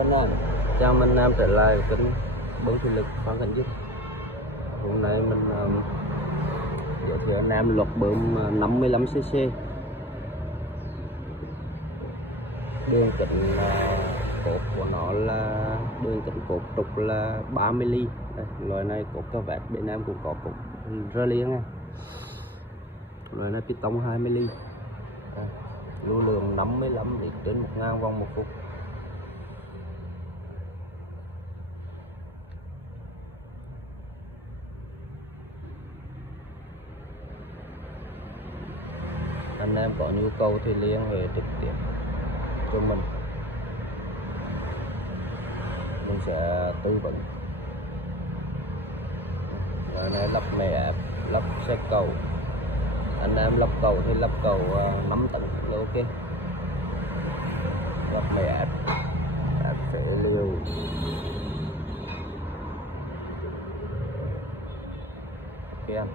anh em, chào mừng anh em trở lại với kênh Bơm Thủy Lực Phan Khánh Dũng. Hôm nay mình giới thiệu anh em lọc bơm 55cc. Đường kính cột của nó là đường kính cột trục là 30 ly. Đây, loại này cột cơ vẹt bên em cũng có cột rơ liếng này. Loại này piston 20 ly. Đây, lưu lượng 55 lít trên 1000 vòng một phút. Anh em có nhu cầu thì liên hệ trực tiếp cho mình sẽ tư vấn. Loại này lắp mẹ ép, lắp xe cầu, anh em lắp cầu thì lắp cầu 5 tấn là ok. Lắp mẹ ép sẽ liều ok anh.